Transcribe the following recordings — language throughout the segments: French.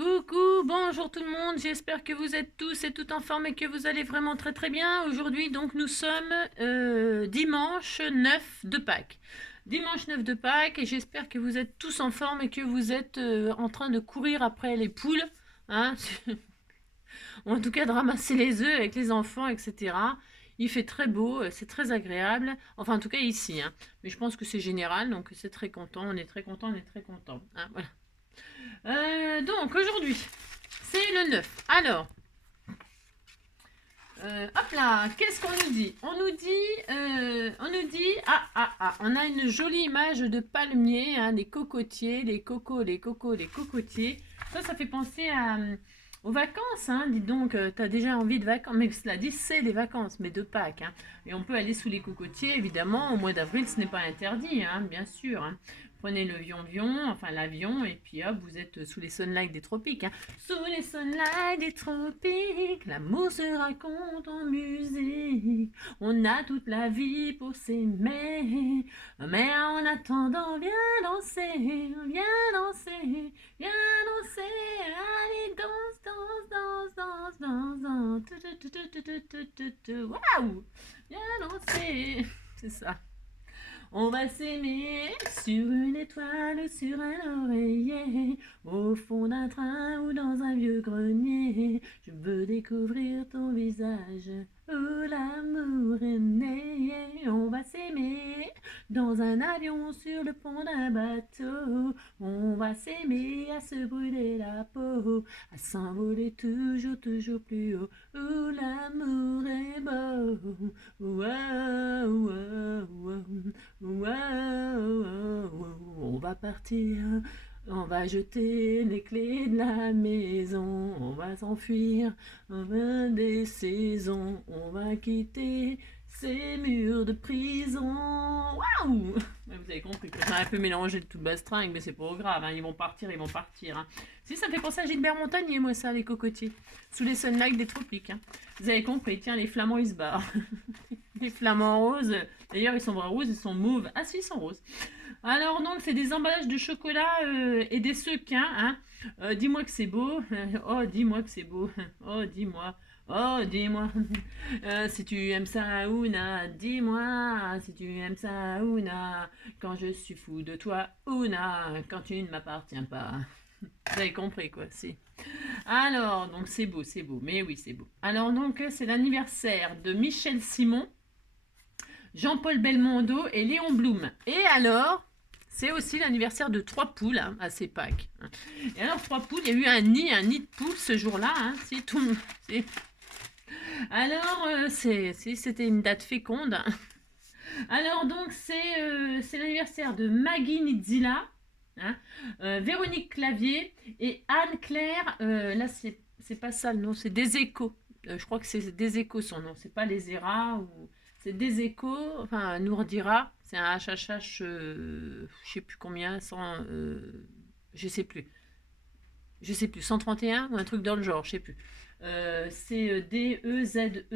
Coucou, bonjour tout le monde, j'espère que vous êtes tous et toutes en forme et que vous allez vraiment très très bien. Aujourd'hui donc nous sommes dimanche 9 de Pâques. Dimanche 9 de Pâques et j'espère que vous êtes tous en forme et que vous êtes en train de courir après les poules, hein, ou en tout cas de ramasser les œufs avec les enfants, etc. Il fait très beau, c'est très agréable, enfin en tout cas ici, hein. Mais je pense que c'est général, donc c'est très content, on est très content, on est très content, hein, voilà. Donc aujourd'hui, c'est le 9. Alors, hop là, qu'est-ce qu'on nous dit? On a une jolie image de palmier, hein, des cocotiers, les cocos, les cocos, les cocotiers. Ça fait penser aux vacances, hein. Dis donc, t'as déjà envie de vacances, mais cela dit, c'est des vacances, mais de Pâques, hein. Et on peut aller sous les cocotiers, évidemment, au mois d'avril, ce n'est pas interdit, hein, bien sûr, hein. Prenez l'avion, et puis hop, vous êtes sous les sunlights des tropiques, hein. Sous les sunlights des tropiques, l'amour se raconte en musique. On a toute la vie pour s'aimer, mais en attendant, viens danser, viens danser, viens danser. Allez, danse, danse, danse, danse, danse, danse. Waouh! Viens danser, c'est ça. On va s'aimer sur une étoile ou sur un oreiller, au fond d'un train ou dans un vieux grenier. Je veux découvrir ton visage où l'amour est né. On va s'aimer dans un avion sur le pont d'un bateau. On va s'aimer à se brûler la peau, à s'envoler toujours, toujours plus haut, où l'amour est beau. Wow, wow, wow. On va partir, on va jeter les clés de la maison, on va s'enfuir en vain des saisons, on va quitter ces murs de prison. Waouh! Vous avez compris que j'ai un peu mélangé de tout bastringue, mais c'est pas grave, hein, ils vont partir, ils vont partir, hein. Si, ça fait penser à Gilbert Montagnier, moi, ça, les cocotiers, sous les sunlights des tropiques, hein. Vous avez compris, tiens, les flamands, ils se barrent. Les flamants roses, d'ailleurs, ils sont pas roses, ils sont mauves. Ah si, ils sont roses. Alors donc, c'est des emballages de chocolat et des sequins, hein. Dis-moi que c'est beau. Oh, dis-moi que c'est beau. Oh, dis-moi. Oh, dis-moi. Si tu aimes ça, Ouna, dis-moi. Si tu aimes ça, Ouna. Quand je suis fou de toi, Ouna. Quand tu ne m'appartiens pas. Vous avez compris, quoi, si. Alors, donc c'est beau, c'est beau. Mais oui, c'est beau. Alors donc, c'est l'anniversaire de Michel Simon, Jean-Paul Belmondo et Léon Blum. Et alors, c'est aussi l'anniversaire de trois poules, hein, à ces Pâques. Et alors, trois poules, il y a eu un nid de poules ce jour-là. Hein, c'est tout. Alors, c'était une date féconde. Alors, donc, c'est l'anniversaire de Maggie Nitzilla, hein, Véronique Clavier et Anne-Claire. Là, c'est pas ça le nom, c'est Des Échos. Je crois que c'est Des Échos son nom, c'est pas les ERA ou. C'est Des Échos, enfin Nourdira, c'est un HHH, je sais plus combien, je sais plus, 131 ou un truc dans le genre, je sais plus. C'est Dezecot.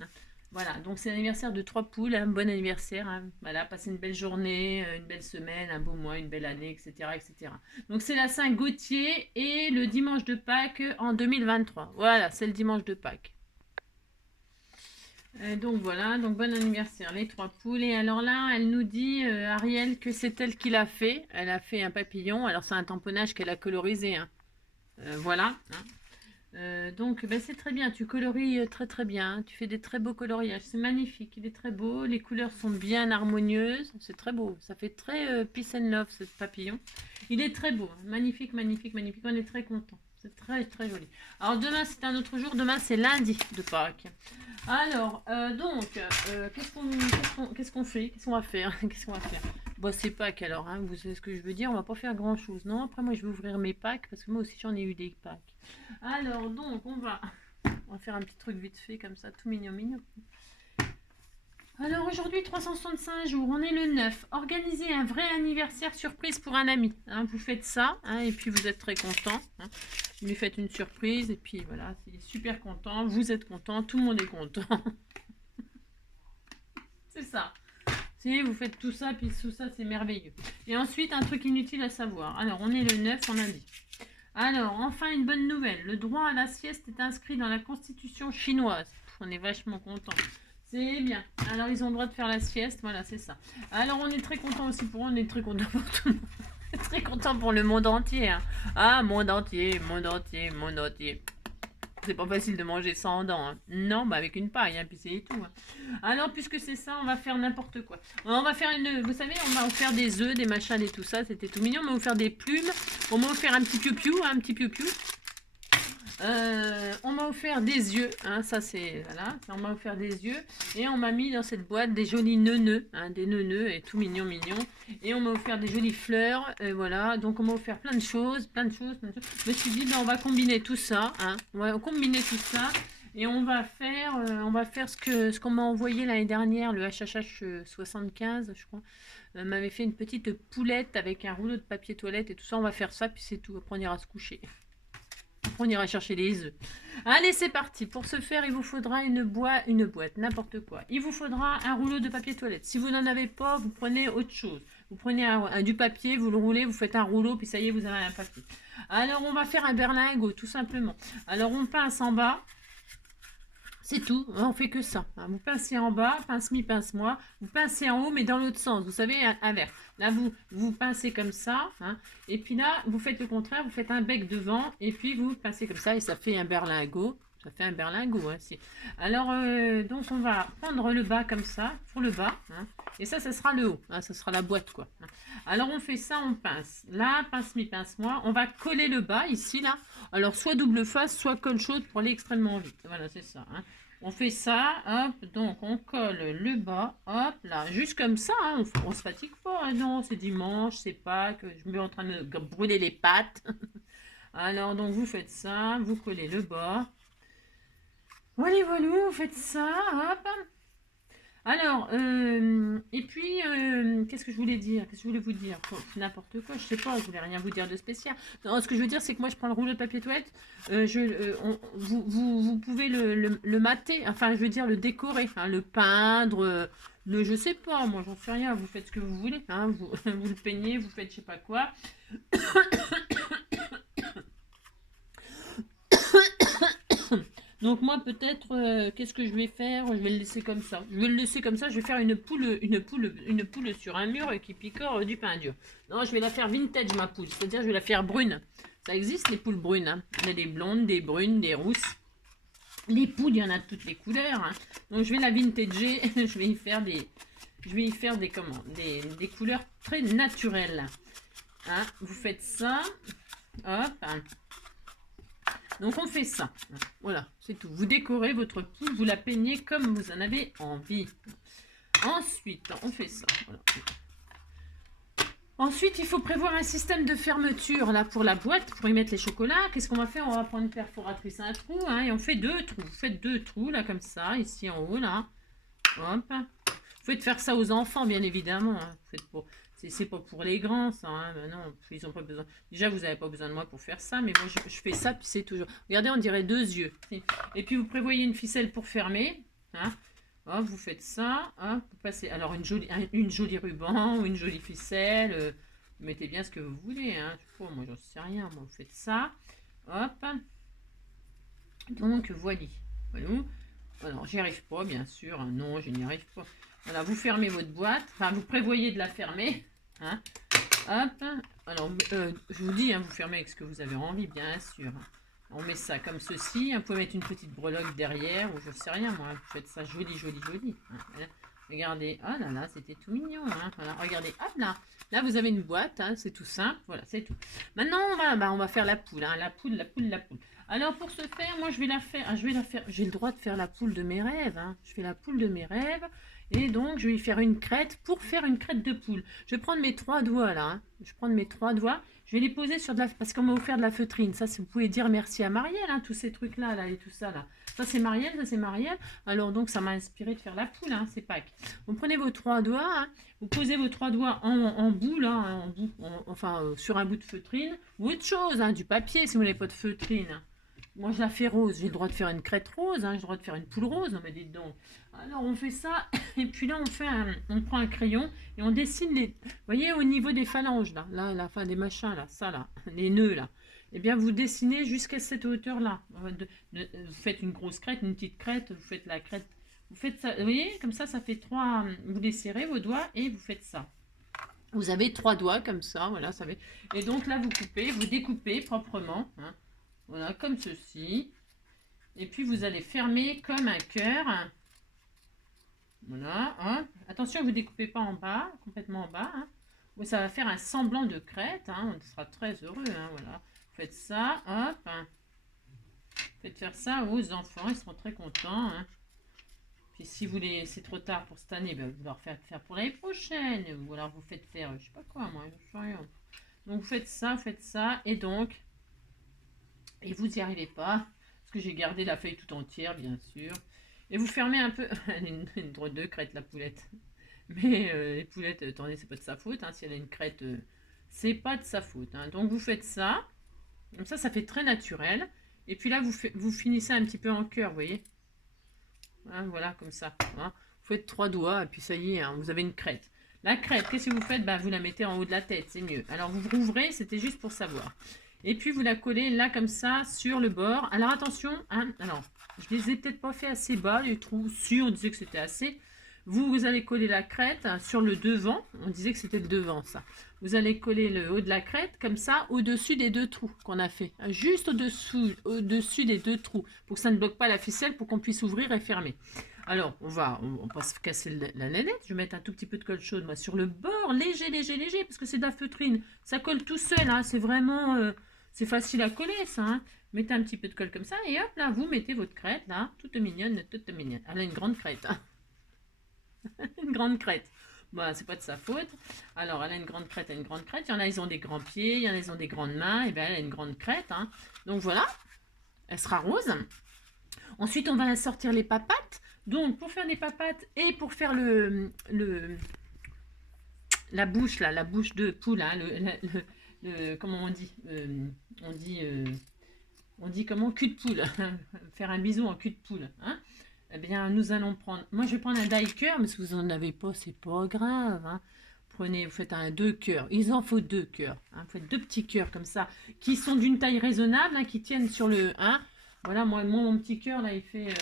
Hein. Voilà, donc c'est l'anniversaire de trois poules, un bon anniversaire, hein. Voilà, passez une belle journée, une belle semaine, un beau mois, une belle année, etc. etc. Donc c'est la Saint-Gauthier et le dimanche de Pâques en 2023. Voilà, c'est le dimanche de Pâques. Donc voilà, donc bon anniversaire les trois poules. Et alors là, elle nous dit, Ariel, que c'est elle qui l'a fait. Elle a fait un papillon. Alors c'est un tamponnage qu'elle a colorisé, hein. Voilà, hein. Donc ben, c'est très bien, tu coloris très très bien, hein. Tu fais des très beaux coloriages, c'est magnifique, il est très beau, les couleurs sont bien harmonieuses, c'est très beau, ça fait très peace and love ce papillon. Il est très beau, hein. Magnifique, magnifique, magnifique, on est très content. C'est très très joli. Alors demain c'est un autre jour, demain c'est lundi de Pâques. Alors qu'est-ce qu'on fait? Qu'est-ce qu'on va faire? Qu'est-ce qu'on va faire? Bon, c'est Pâques alors, hein, vous savez ce que je veux dire, on va pas faire grand chose. Non, après moi je vais ouvrir mes Pâques parce que moi aussi j'en ai eu des Pâques. Alors donc on va faire un petit truc vite fait comme ça, tout mignon mignon. Alors aujourd'hui 365 jours, on est le 9. Organisez un vrai anniversaire surprise pour un ami, hein. Vous faites ça, hein, et puis vous êtes très content, hein. Vous lui faites une surprise et puis voilà, il est super content, vous êtes content, tout le monde est content. C'est ça. Si vous faites tout ça, puis tout ça c'est merveilleux. Et ensuite un truc inutile à savoir. Alors on est le 9, on a dit. Alors, enfin une bonne nouvelle. Le droit à la sieste est inscrit dans la constitution chinoise. On est vachement content. C'est bien. Alors, ils ont le droit de faire la sieste. Voilà, c'est ça. Alors, on est très content aussi pour eux. On est très content pour tout le monde. Très content pour le monde entier. Hein. Ah, monde entier, monde entier, monde entier. C'est pas facile de manger sans dents. Hein. Non, bah avec une paille, hein, puis c'est tout. Hein. Alors, puisque c'est ça, on va faire n'importe quoi. On va faire une... Vous savez, on m'a offert des œufs, des machins et tout ça. C'était tout mignon. On m'a offert des plumes. On m'a offert un petit piou-piou, un petit piou-piou. On m'a offert des yeux, hein, ça c'est, voilà, on m'a offert des yeux, et on m'a mis dans cette boîte des jolis neuneux, hein, des neuneux, et tout mignon, et on m'a offert des jolies fleurs, voilà, donc on m'a offert plein de choses, je me suis dit, ben, on va combiner tout ça, hein, on va combiner tout ça, et on va faire ce qu'on m'a envoyé l'année dernière, le HHH 75, je crois, m'avait fait une petite poulette avec un rouleau de papier toilette, et tout ça, on va faire ça, puis c'est tout, après on ira se coucher. On ira chercher les œufs. Allez, c'est parti. Pour ce faire, il vous faudra une boîte, n'importe quoi. Il vous faudra un rouleau de papier toilette. Si vous n'en avez pas, vous prenez autre chose. Vous prenez du papier, vous le roulez, vous faites un rouleau, puis ça y est, vous avez un papier. Alors, on va faire un berlingot, tout simplement. Alors, on pince en bas. C'est tout, on fait que ça. Vous pincez en bas, pince-mi, pince-moi. Vous pincez en haut, mais dans l'autre sens. Vous savez, inverse. Là, vous pincez comme ça. Hein, et puis là, vous faites le contraire. Vous faites un bec devant. Et puis, vous pincez comme ça. Et ça fait un berlingot. Ça fait un berlingot. Hein, alors, donc, on va prendre le bas comme ça. Pour le bas. Hein, et ça sera le haut. Hein, ça sera la boîte, quoi. Alors, on fait ça, on pince. Là, pince-mi, pince-moi. On va coller le bas, ici, là. Alors, soit double face, soit colle chaude pour aller extrêmement vite. Voilà, c'est ça. Hein. On fait ça, hop, donc on colle le bas, hop, là, juste comme ça, hein, on se fatigue pas, hein, non, c'est dimanche, c'est pas que je me suis en train de me brûler les pattes. Alors, donc, vous faites ça, vous collez le bas. Voilà, voilà, vous faites ça, hop. Alors, et puis, qu'est-ce que je voulais dire? Qu'est-ce que je voulais vous dire? N'importe quoi, je sais pas, je voulais rien vous dire de spécial. Non, ce que je veux dire, c'est que moi, je prends le rouleau de papier toilette, vous pouvez le mater, enfin, je veux dire, le décorer, hein, le peindre, je sais pas, moi, j'en sais rien, vous faites ce que vous voulez, hein, vous le peignez, vous faites je sais pas quoi. Donc moi peut-être, qu'est-ce que je vais faire? Je vais le laisser comme ça. Je vais le laisser comme ça, je vais faire une poule sur un mur qui picore du pain dur. Non, je vais la faire vintage ma poule, c'est-à-dire je vais la faire brune. Ça existe les poules brunes, hein. Il y a des blondes, des brunes, des rousses. Les poules, il y en a de toutes les couleurs. Hein. Donc je vais la vintager, je vais y faire des couleurs très naturelles. Hein. Vous faites ça, hop. Hein. Donc on fait ça, voilà, c'est tout. Vous décorez votre poule, vous la peignez comme vous en avez envie. Ensuite, on fait ça, voilà. Ensuite, il faut prévoir un système de fermeture là pour la boîte, pour y mettre les chocolats. Qu'est-ce qu'on va faire? On va prendre une perforatrice à un trou, hein, et on fait 2 trous. Vous faites 2 trous là, comme ça, ici en haut, là. Hop. Vous faites faire ça aux enfants, bien évidemment. Hein. Vous faites pour... C'est pas pour les grands, ça. Hein. Ben non, ils ont pas besoin. Déjà, vous n'avez pas besoin de moi pour faire ça, mais moi, je fais ça, puis c'est toujours. Regardez, on dirait 2 yeux. Et puis, vous prévoyez une ficelle pour fermer. Hein. Hop, vous faites ça. Hop, vous passez. Alors, une jolie ruban ou une jolie ficelle. Vous mettez bien ce que vous voulez. Hein. Moi, j'en sais rien. Moi, vous faites ça. Hop. Donc, voilà. Alors, j'y arrive pas, bien sûr. Non, je n'y arrive pas. Voilà, vous fermez votre boîte. Enfin, vous prévoyez de la fermer. Hein. Hop. Alors, je vous dis, hein, vous fermez avec ce que vous avez envie, bien sûr. On met ça comme ceci. Vous pouvez mettre une petite breloque derrière, ou je sais rien, moi. Vous faites ça joli. Hein. Voilà. Regardez. Oh là là, c'était tout mignon. Hein. Voilà, regardez. Hop là. Là, vous avez une boîte. Hein, c'est tout simple. Voilà, c'est tout. Maintenant, on va faire la poule. Hein. La poule. Alors, pour ce faire, moi, je vais la faire. J'ai le droit de faire la poule de mes rêves. Hein. Je fais la poule de mes rêves. Et donc, je vais y faire une crête pour faire une crête de poule. Je vais prendre mes 3 doigts, là. Hein. Je vais prendre mes 3 doigts. Je vais les poser sur de la... Parce qu'on m'a offert de la feutrine. Ça, vous pouvez dire merci à Marielle, hein, tous ces trucs-là, là, et tout ça, là. Ça, c'est Marielle, ça, c'est Marielle. Alors, donc, ça m'a inspiré de faire la poule, hein, c'est Pâques. Vous prenez vos 3 doigts, hein, vous posez vos 3 doigts en bout, là, enfin, sur un bout de feutrine, ou autre chose, hein, du papier, si vous n'avez pas de feutrine. Moi, je la fais rose. J'ai le droit de faire une crête rose, hein, j'ai le droit de faire une poule rose. Non, mais dites donc. Alors, on fait ça. Et puis là, on prend un crayon et on dessine les. Vous voyez, au niveau des phalanges, là, la fin des machins, là, ça, là, les nœuds, là. Eh bien, vous dessinez jusqu'à cette hauteur-là. Vous faites une grosse crête, une petite crête, vous faites la crête. Vous faites ça, vous voyez, comme ça fait 3. Vous les serrez, vos doigts, et vous faites ça. Vous avez 3 doigts, comme ça, voilà, ça fait. Et donc là, vous coupez, vous découpez proprement, hein. Voilà, comme ceci. Et puis, vous allez fermer comme un cœur. Voilà, hein. Attention, vous ne découpez pas en bas, complètement en bas, hein. Ça va faire un semblant de crête, hein. On sera très heureux, hein, voilà. Faites ça, hop. Hein. Faites faire ça aux enfants, ils seront très contents, hein. Puis si vous voulez, c'est trop tard pour cette année, ben, vous leur faites faire pour l'année prochaine. Ou alors vous faites faire, je sais pas quoi, moi, je sais rien. Donc vous faites ça, et donc... Et vous n'y arrivez pas, parce que j'ai gardé la feuille tout entière, bien sûr. Et vous fermez un peu... Elle a une drôle de crête, la poulette. Mais les poulettes, attendez, c'est pas de sa faute. Hein, si elle a une crête, c'est pas de sa faute. Hein. Donc vous faites ça. Comme ça fait très naturel. Et puis là, vous finissez un petit peu en cœur, vous voyez. Hein, voilà, comme ça. Hein. Vous faites 3 doigts, et puis ça y est, hein, vous avez une crête. La crête, qu'est-ce que vous faites? Vous la mettez en haut de la tête, c'est mieux. Alors vous rouvrez, c'était juste pour savoir. Et puis vous la collez là comme ça sur le bord. Alors attention, hein, alors je les ai peut-être pas fait assez bas, les trous. Si on disait que c'était assez. Vous allez coller la crête sur le devant. On disait que c'était le devant ça. Vous allez coller le haut de la crête comme ça au-dessus des 2 trous qu'on a fait. Juste au-dessus des 2 trous pour que ça ne bloque pas la ficelle pour qu'on puisse ouvrir et fermer. Alors on va se casser la nénette. Je vais mettre un tout petit peu de colle chaude moi sur le bord, léger, parce que c'est de la feutrine. Ça colle tout seul, hein, c'est vraiment... c'est facile à coller, ça. Hein. Mettez un petit peu de colle comme ça. Et hop, là, vous mettez votre crête, là. Toute mignonne, toute mignonne. Elle a une grande crête. Hein. Une grande crête. Bon, c'est pas de sa faute. Alors, elle a une grande crête, Il y en a, ils ont des grands pieds. Il y en a, ils ont des grandes mains. Et bien, elle a une grande crête. Hein. Donc, voilà. Elle sera rose. Ensuite, on va sortir les papates. Donc, pour faire des papates et pour faire la bouche, là, la bouche de poule, hein, comment on dit on dit comment? Cul de poule. Faire un bisou en cul de poule. Hein. Eh bien, nous allons prendre... Moi, je vais prendre un die cœur, mais si vous n'en avez pas, c'est pas grave. Hein. Prenez, vous faites un 2 cœurs. Il en faut 2 cœurs. Hein. Vous faites 2 petits cœurs comme ça, qui sont d'une taille raisonnable, hein, qui tiennent sur le 1. Voilà, moi, mon petit cœur, là, il fait...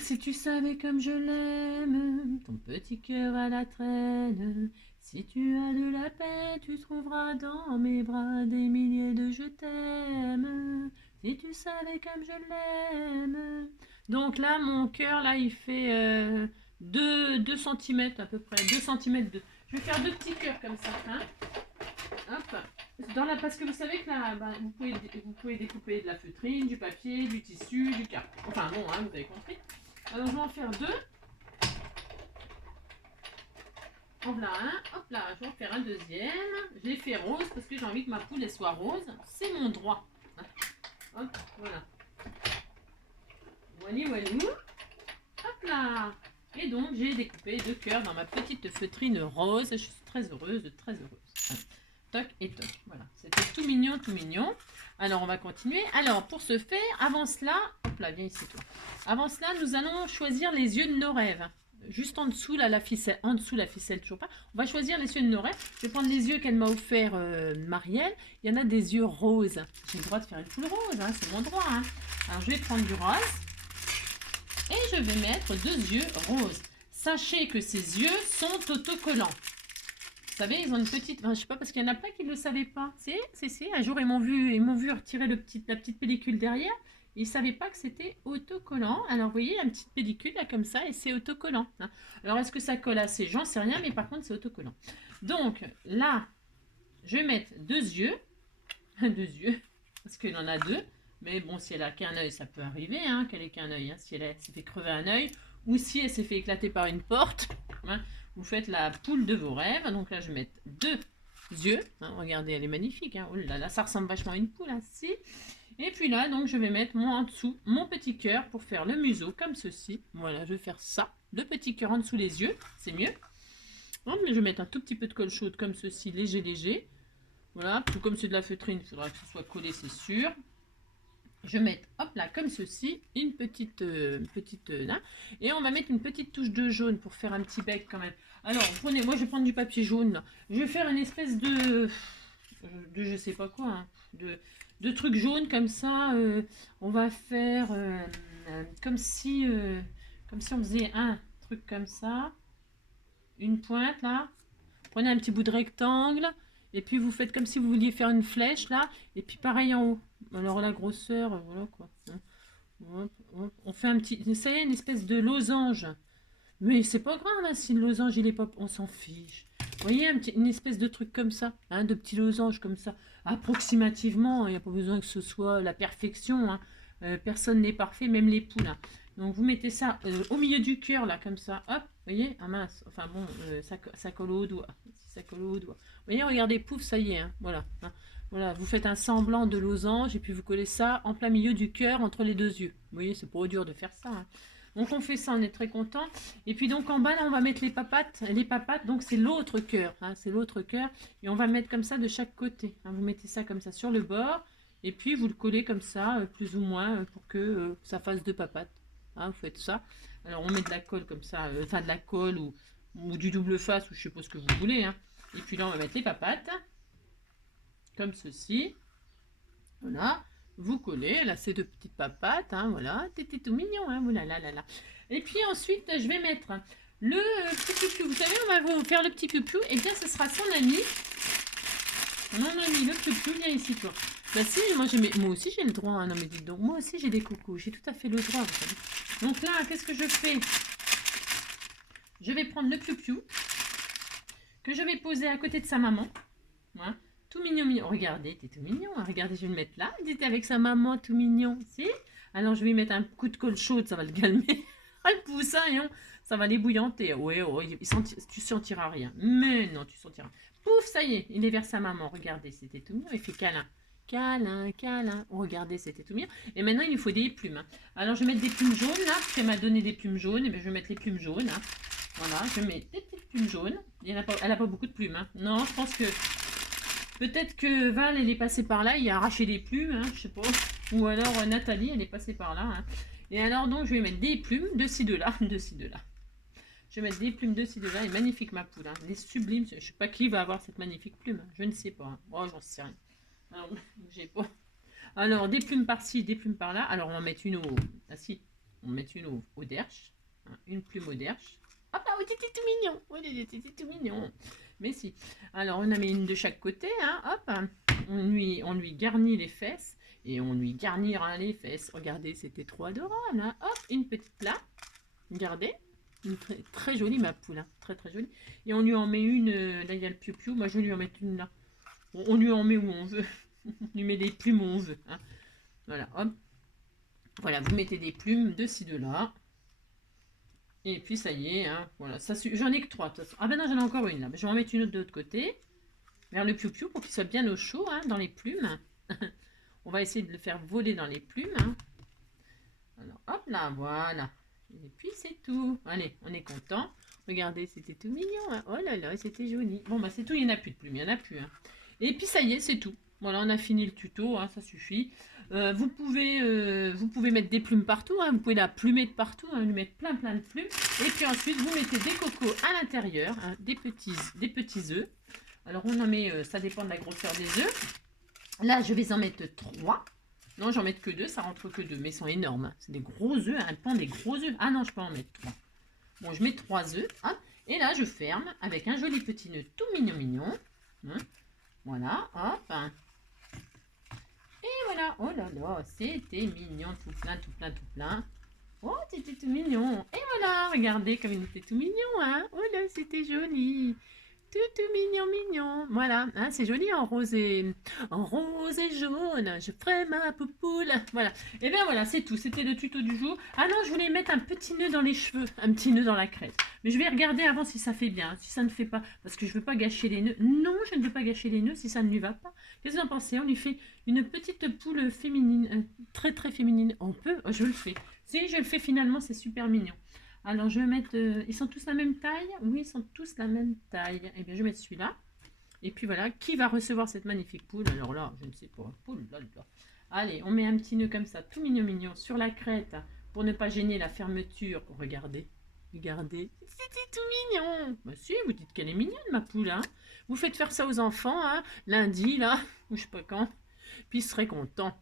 Si tu savais comme je l'aime, ton petit cœur à la traîne. Si tu as de la peine, tu trouveras dans mes bras des milliers de je t'aime. Si tu savais comme je l'aime. Donc là, mon cœur, là, il fait 2 cm à peu près. 2 cm de... Je vais faire 2 petits cœurs comme ça. Hein. Hop. Parce que vous savez que là, vous pouvez découper de la feutrine, du papier, du tissu, du carton. Enfin bon, hein, vous avez compris. Alors je vais en faire 2. Hop là, hop là, je vais en faire un deuxième. Je l'ai fait rose parce que j'ai envie que ma poule elle soit rose. C'est mon droit. Hop, voilà. Walou. Hop là. Et donc j'ai découpé 2 cœurs dans ma petite feutrine rose. Je suis très heureuse, très heureuse. Toc et toc. Voilà, c'était tout mignon, tout mignon. Alors, on va continuer. Alors, pour ce faire, avant cela... Hop là, viens ici, toi. Avant cela, nous allons choisir les yeux de nos rêves. Juste en dessous, là, la ficelle. En dessous, la ficelle, toujours pas. On va choisir les yeux de nos rêves. Je vais prendre les yeux qu'elle m'a offert Marielle. Il y en a des yeux roses. J'ai le droit de faire une poule rose, hein, c'est mon droit. Hein. Alors, je vais prendre du rose. Et je vais mettre 2 yeux roses. Sachez que ces yeux sont autocollants. Vous savez, ils ont une petite... Enfin, je sais pas, parce qu'il y en a plein qui ne le savaient pas. Si. Un jour, ils m'ont vu retirer la petite pellicule derrière. Ils ne savaient pas que c'était autocollant. Alors, vous voyez, une petite pellicule, là, comme ça, et c'est autocollant. Hein. Alors, est-ce que ça colle assez? J'en sais rien, mais par contre, c'est autocollant. Donc, là, je vais mettre 2 yeux. 2 yeux, parce qu'il en a 2. Mais bon, si elle a qu'un œil, ça peut arriver, hein, qu'elle ait qu'un œil. Hein, si elle s'est fait crever un œil, ou si elle s'est fait éclater par une porte. Hein, vous faites la poule de vos rêves. Donc là, je vais mettre 2 yeux. Hein, regardez, elle est magnifique. Hein. Oh là là, ça ressemble vachement à une poule. Hein, si. Et puis là, donc, je vais mettre en dessous mon petit cœur pour faire le museau, comme ceci. Voilà, je vais faire ça. 2 petits cœurs en dessous les yeux. C'est mieux. Donc, je vais mettre un tout petit peu de colle chaude, comme ceci, léger. Voilà, tout comme c'est de la feutrine, il faudra que ce soit collé, c'est sûr. Je vais mettre, hop là, comme ceci, une petite là, et on va mettre une petite touche de jaune pour faire un petit bec quand même. Alors, prenez, moi je vais prendre du papier jaune, là. Je vais faire une espèce de je sais pas quoi, hein, de truc jaune comme ça. On va faire comme si on faisait un truc comme ça, une pointe là. Prenez un petit bout de rectangle, et puis vous faites comme si vous vouliez faire une flèche là, et puis pareil en haut. Alors la grosseur, voilà quoi. Hop, hop. On fait un petit, ça y est, une espèce de losange. Mais c'est pas grave hein, si le losange il est pas, on s'en fiche. Vous voyez, une espèce de truc comme ça, hein, de petits losanges comme ça, approximativement. Il n'y a pas besoin que ce soit la perfection. Hein. Personne n'est parfait, même les poules. Hein. Donc vous mettez ça au milieu du cœur là, comme ça. Hop, vous voyez, ah mince. Enfin bon, ça colle au doigt. Ça colle au doigt. Vous voyez, regardez, pouf, ça y est. Hein, voilà. Hein. Voilà, vous faites un semblant de losange et puis vous collez ça en plein milieu du cœur entre les deux yeux. Vous voyez, c'est pas dur de faire ça. Hein. Donc on fait ça, on est très content. Et puis donc en bas là, on va mettre les papates. Les papates, donc c'est l'autre cœur. Hein, c'est l'autre cœur. Et on va le mettre comme ça de chaque côté. Hein, vous mettez ça comme ça sur le bord. Et puis vous le collez comme ça, plus ou moins, pour que ça fasse deux papates. Hein, vous faites ça. Alors on met de la colle comme ça, enfin de la colle ou du double face, ou je sais pas ce que vous voulez. Hein. Et puis là on va mettre les papates. Comme ceci. Voilà. Vous collez, là, ces deux petites papates, hein, voilà. T'étais tout mignon, hein, voilà, là, là, là. Et puis ensuite, je vais mettre le petit piou-piou. Vous savez, on va vous faire le petit piou-piou. Et bien, ce sera son ami. Mon ami, le piou-piou, viens ici, toi. Bah si, moi aussi j'ai le droit, hein, non mais dites donc, moi aussi j'ai des coucous, j'ai tout à fait le droit, vous savez. Donc là, qu'est-ce que je fais? Je vais prendre le piou-piou, que je vais poser à côté de sa maman. Voilà. Tout mignon, mignon. Regardez, t'es tout mignon. Hein. Regardez, je vais le mettre là. Il était avec sa maman, tout mignon. Si. Alors, je vais lui mettre un coup de colle chaude, ça va le calmer. Ah, le poussin, hein, ça va l'ébouillanter. Ouais, tu sentiras rien. Mais non, tu sentiras. Pouf, ça y est, il est vers sa maman. Regardez, c'était tout mignon. Il fait câlin. Câlin, câlin. Regardez, c'était tout mignon. Et maintenant, il nous faut des plumes. Hein. Alors, je vais mettre des plumes jaunes, là, parce qu'elle m'a donné des plumes jaunes. Et bien, je vais mettre les plumes jaunes. Hein. Voilà, je mets des petites plumes jaunes. Elle n'a pas beaucoup de plumes. Hein. Non, je pense que... Peut-être que Val, elle est passée par là, il a arraché des plumes, hein, je sais pas. Ou alors Nathalie, elle est passée par là. Hein. Et alors, donc, je vais mettre des plumes de ci, de là, de ci, de là. Je vais mettre des plumes de ci, de là. Elle est magnifique, ma poule. Hein. Elle est sublime. Je sais pas qui va avoir cette magnifique plume. Je ne sais pas. Hein. Oh, j'en sais rien. Alors, j'ai pas. Alors, des plumes par-ci, des plumes par-là. Alors, on va mettre une au... Ah si, on va mettre une au derche. Hein. Une plume au derche. Hop là, oh, t'étais tout mignon. Oh, t'étais tout mignon. Mais si. Alors, on en met une de chaque côté. Hein, hop. On lui garnit les fesses. Et on lui garnira les fesses. Regardez, c'était trop adorable. Hein. Hop, une petite là. Regardez. Une très, très jolie, ma poule. Hein. Très, très jolie. Et on lui en met une. Là, il y a le piou-piou. Moi, je vais lui en mettre une là. On lui en met où on veut. On lui met des plumes où on veut. Hein. Voilà, hop. Voilà, vous mettez des plumes de ci, de là. Et puis ça y est, hein, voilà, j'en ai que 3 de toute façon. Ah ben non, j'en ai encore une là. Je vais en mettre une autre de l'autre côté, vers le piou-piou pour qu'il soit bien au chaud hein, dans les plumes. On va essayer de le faire voler dans les plumes. Hein. Alors hop là, voilà. Et puis c'est tout. Allez, on est content. Regardez, c'était tout mignon. Hein. Oh là là, c'était joli. Bon bah c'est tout, il n'y en a plus de plumes, il n'y en a plus. Hein. Et puis ça y est, c'est tout. Voilà, on a fini le tuto, hein, ça suffit. Vous pouvez mettre des plumes partout, hein, vous pouvez la plumer de partout, hein, lui mettre plein de plumes. Et puis ensuite, vous mettez des cocos à l'intérieur, hein, des petits œufs. Alors on en met, ça dépend de la grosseur des œufs. Là, je vais en mettre 3. Non, j'en mets que 2, ça rentre que 2, mais ils sont énormes. Hein. C'est des gros œufs, un pan des gros œufs. Ah non, je peux en mettre 3. Bon, je mets 3 œufs, hein, et là, je ferme avec un joli petit nœud tout mignon. Hein. Voilà, hop. Hein. Et voilà, oh là là, c'était mignon, tout plein. Oh, c'était tout mignon. Et voilà, regardez comme il était tout mignon, hein. Oh là, c'était joli. Tout mignon. Voilà, hein, c'est joli en rose et jaune. Je ferai ma poupoule. Voilà. Et bien voilà, c'est tout. C'était le tuto du jour. Ah non, je voulais mettre un petit nœud dans les cheveux, un petit nœud dans la crête. Mais je vais regarder avant si ça fait bien, si ça ne fait pas, parce que je veux pas gâcher les nœuds. Non, je ne veux pas gâcher les nœuds si ça ne lui va pas. Qu'est-ce que vous en pensez? On lui fait une petite poule féminine, très féminine. On peut, je le fais. Si je le fais finalement, c'est super mignon. Alors, je vais mettre... ils sont tous la même taille? Oui, ils sont tous la même taille. Eh bien, je vais mettre celui-là. Et puis voilà, qui va recevoir cette magnifique poule? Alors là, je ne sais pas. Poule, là, là. Allez, on met un petit nœud comme ça, tout mignon mignon, sur la crête, pour ne pas gêner la fermeture. Regardez, regardez, c'est tout mignon. Bah si, vous dites qu'elle est mignonne, ma poule, hein. Vous faites faire ça aux enfants, hein, lundi, là, ou je sais pas quand, puis ils seraient contents.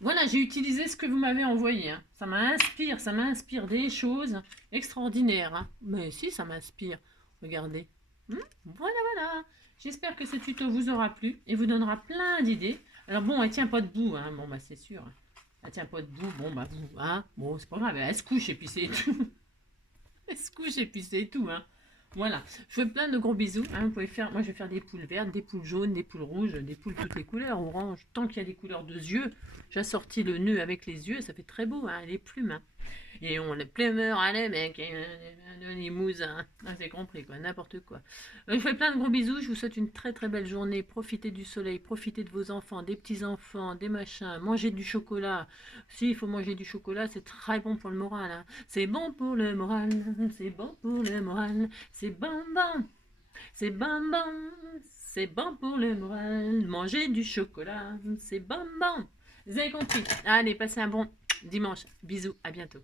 Voilà, j'ai utilisé ce que vous m'avez envoyé, hein. Ça m'inspire des choses extraordinaires, hein. Mais si, ça m'inspire. Regardez. Voilà, voilà. J'espère que ce tuto vous aura plu et vous donnera plein d'idées. Alors bon, elle tient pas debout, hein. Bon, bah c'est sûr. Elle tient pas debout. Bon, bah vous, hein. Bon, c'est pas grave. Elle se couche et puis c'est tout. Elle se couche et puis c'est tout, hein. Voilà. Je vous fais plein de gros bisous, hein. Vous pouvez faire, moi je vais faire des poules vertes, des poules jaunes, des poules rouges, des poules toutes les couleurs, orange. Tant qu'il y a des couleurs de yeux, j'assortis le nœud avec les yeux, ça fait très beau, hein. Les plumes, hein. Et on les pleumeurs, allez mec, les mousins, hein, c'est compris quoi, n'importe quoi. Je vous fais plein de gros bisous, je vous souhaite une très très belle journée, profitez du soleil, profitez de vos enfants, des petits-enfants, des machins, mangez du chocolat. Si, il faut manger du chocolat, c'est très bon pour le moral, hein. C'est bon pour le moral, c'est bon pour le moral, c'est bon bon, c'est bon bon, c'est bon pour le moral, manger du chocolat, c'est bon bon. Vous avez compris. Allez, passez un bon dimanche. Bisous, à bientôt.